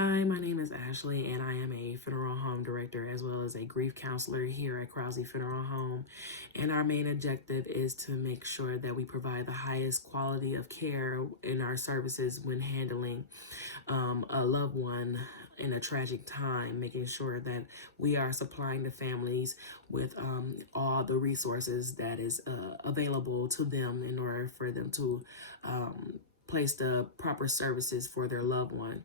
Hi, my name is Ashley, and I am a funeral home director as well as a grief counselor here at Krause Funeral Home. And our main objective is to make sure that we provide the highest quality of care in our services when handling a loved one in a tragic time, making sure that we are supplying the families with all the resources that is available to them in order for them to place the proper services for their loved one.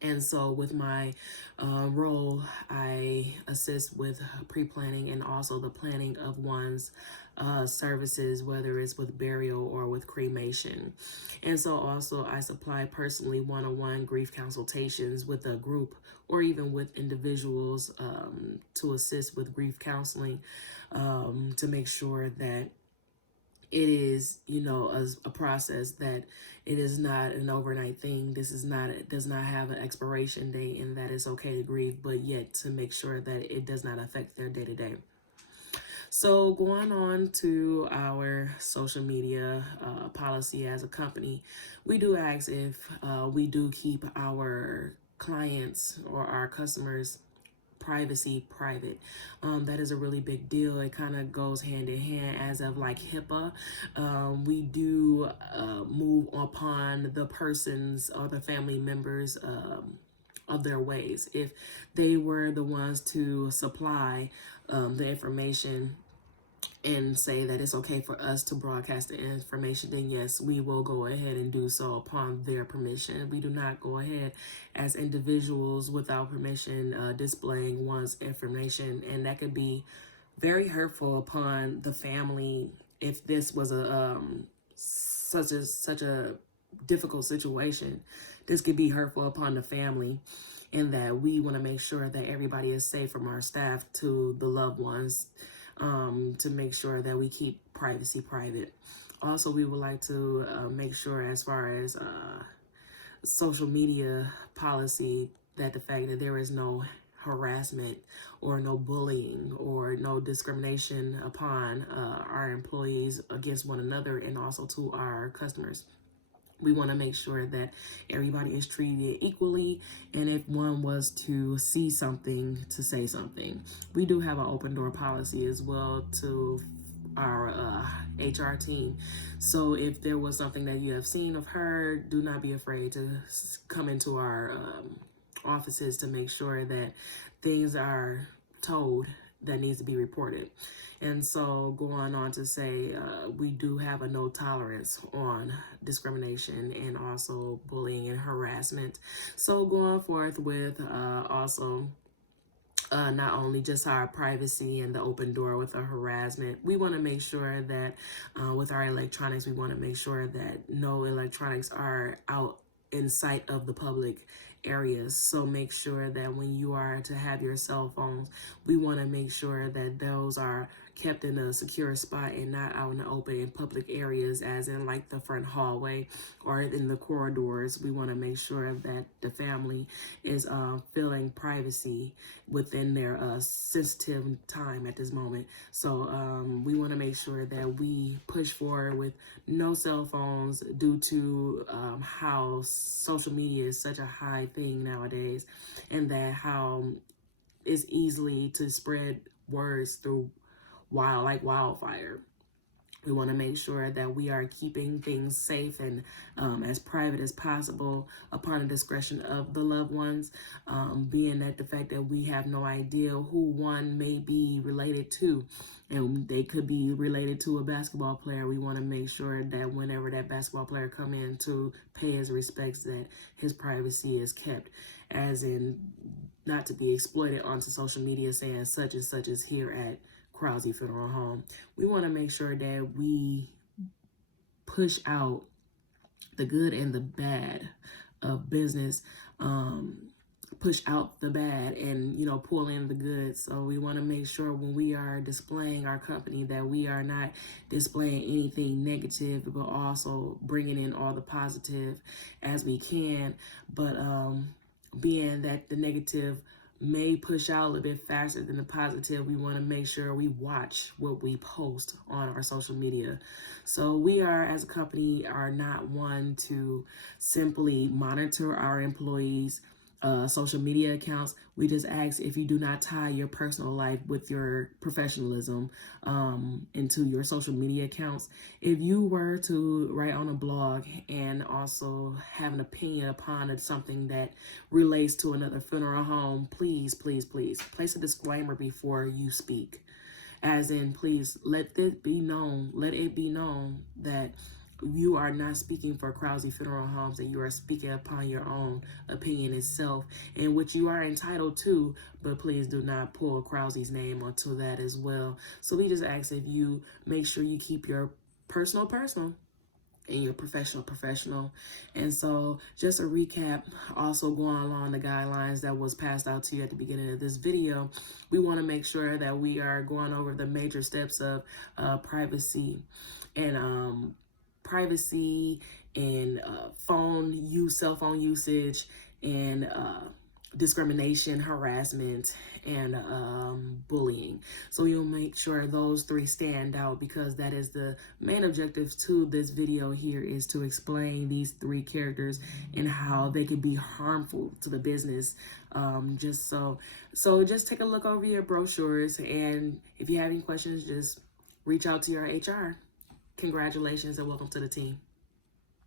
And so, with my role, I assist with pre planning and also the planning of one's services, whether it's with burial or with cremation. And so, also, I supply personally one on one grief consultations with a group or even with individuals to assist with grief counseling to make sure that it is, a process that it is not an overnight thing. This is not, it does not have an expiration date, and that it's okay to grieve, but yet to make sure that it does not affect their day to day. So, going on to our social media policy as a company, we do ask if we do keep our clients or our customers privacy private. That is a really big deal. It kind of goes hand in hand as of like HIPAA. We do move upon the persons or the family members of their ways. If they were the ones to supply the information and say that it's okay for us to broadcast the information, then yes, we will go ahead and do so upon their permission. We do not go ahead as individuals without permission displaying one's information, and that could be very hurtful upon the family if this was a such a difficult situation. This could be hurtful upon the family, in that we want to make sure that everybody is safe, from our staff to the loved ones, to make sure that we keep privacy private. Also, we would like to make sure, as far as social media policy, that the fact that there is no harassment or no bullying or no discrimination upon our employees against one another, and also to our customers. We want to make sure that everybody is treated equally, and if one was to see something, to say something. We do have an open door policy as well to our HR team. So if there was something that you have seen or heard, do not be afraid to come into our offices to make sure that things are told that needs to be reported. And so, going on to say, we do have a no tolerance on discrimination and also bullying and harassment. So, going forth with also not only just our privacy and the open door with our harassment, we want to make sure that with our electronics, we want to make sure that no electronics are out in sight of the public areas. So make sure that when you are to have your cell phones, we want to make sure that those are kept in a secure spot and not out in the open in public areas, as in like the front hallway or in the corridors. We want to make sure that the family is feeling privacy within their sensitive time at this moment. So we want to make sure that we push forward with no cell phones, due to how social media is such a high thing nowadays, and that how it's easily to spread words through like wildfire. We want to make sure that we are keeping things safe and as private as possible upon the discretion of the loved ones, being that the fact that we have no idea who one may be related to, and they could be related to a basketball player. We want to make sure that whenever that basketball player come in to pay his respects, that his privacy is kept, as in not to be exploited onto social media saying such and such is here at Krause Funeral Home. We want to make sure that we push out the good and the bad of business, push out the bad and, pull in the good. So we want to make sure when we are displaying our company that we are not displaying anything negative, but also bringing in all the positive as we can. But being that the negative may push out a little bit faster than the positive, we want to make sure we watch what we post on our social media. So we are, as a company, are not one to simply monitor our employees social media accounts. We just ask if you do not tie your personal life with your professionalism into your social media accounts. If you were to write on a blog and also have an opinion upon something that relates to another funeral home, please, please, please place a disclaimer before you speak. As in, please let it be known that you are not speaking for Krause Funeral Homes, and you are speaking upon your own opinion itself, and which you are entitled to, but please do not pull Krause's name onto that as well. So we just ask if you make sure you keep your personal and your professional. And so just a recap, also going along the guidelines that was passed out to you at the beginning of this video, we want to make sure that we are going over the major steps of privacy and cell phone usage, and discrimination, harassment, and bullying. So you'll make sure those three stand out, because that is the main objective to this video here, is to explain these three characters and how they can be harmful to the business. Just take a look over your brochures, and if you have any questions, just reach out to your HR. Congratulations and welcome to the team.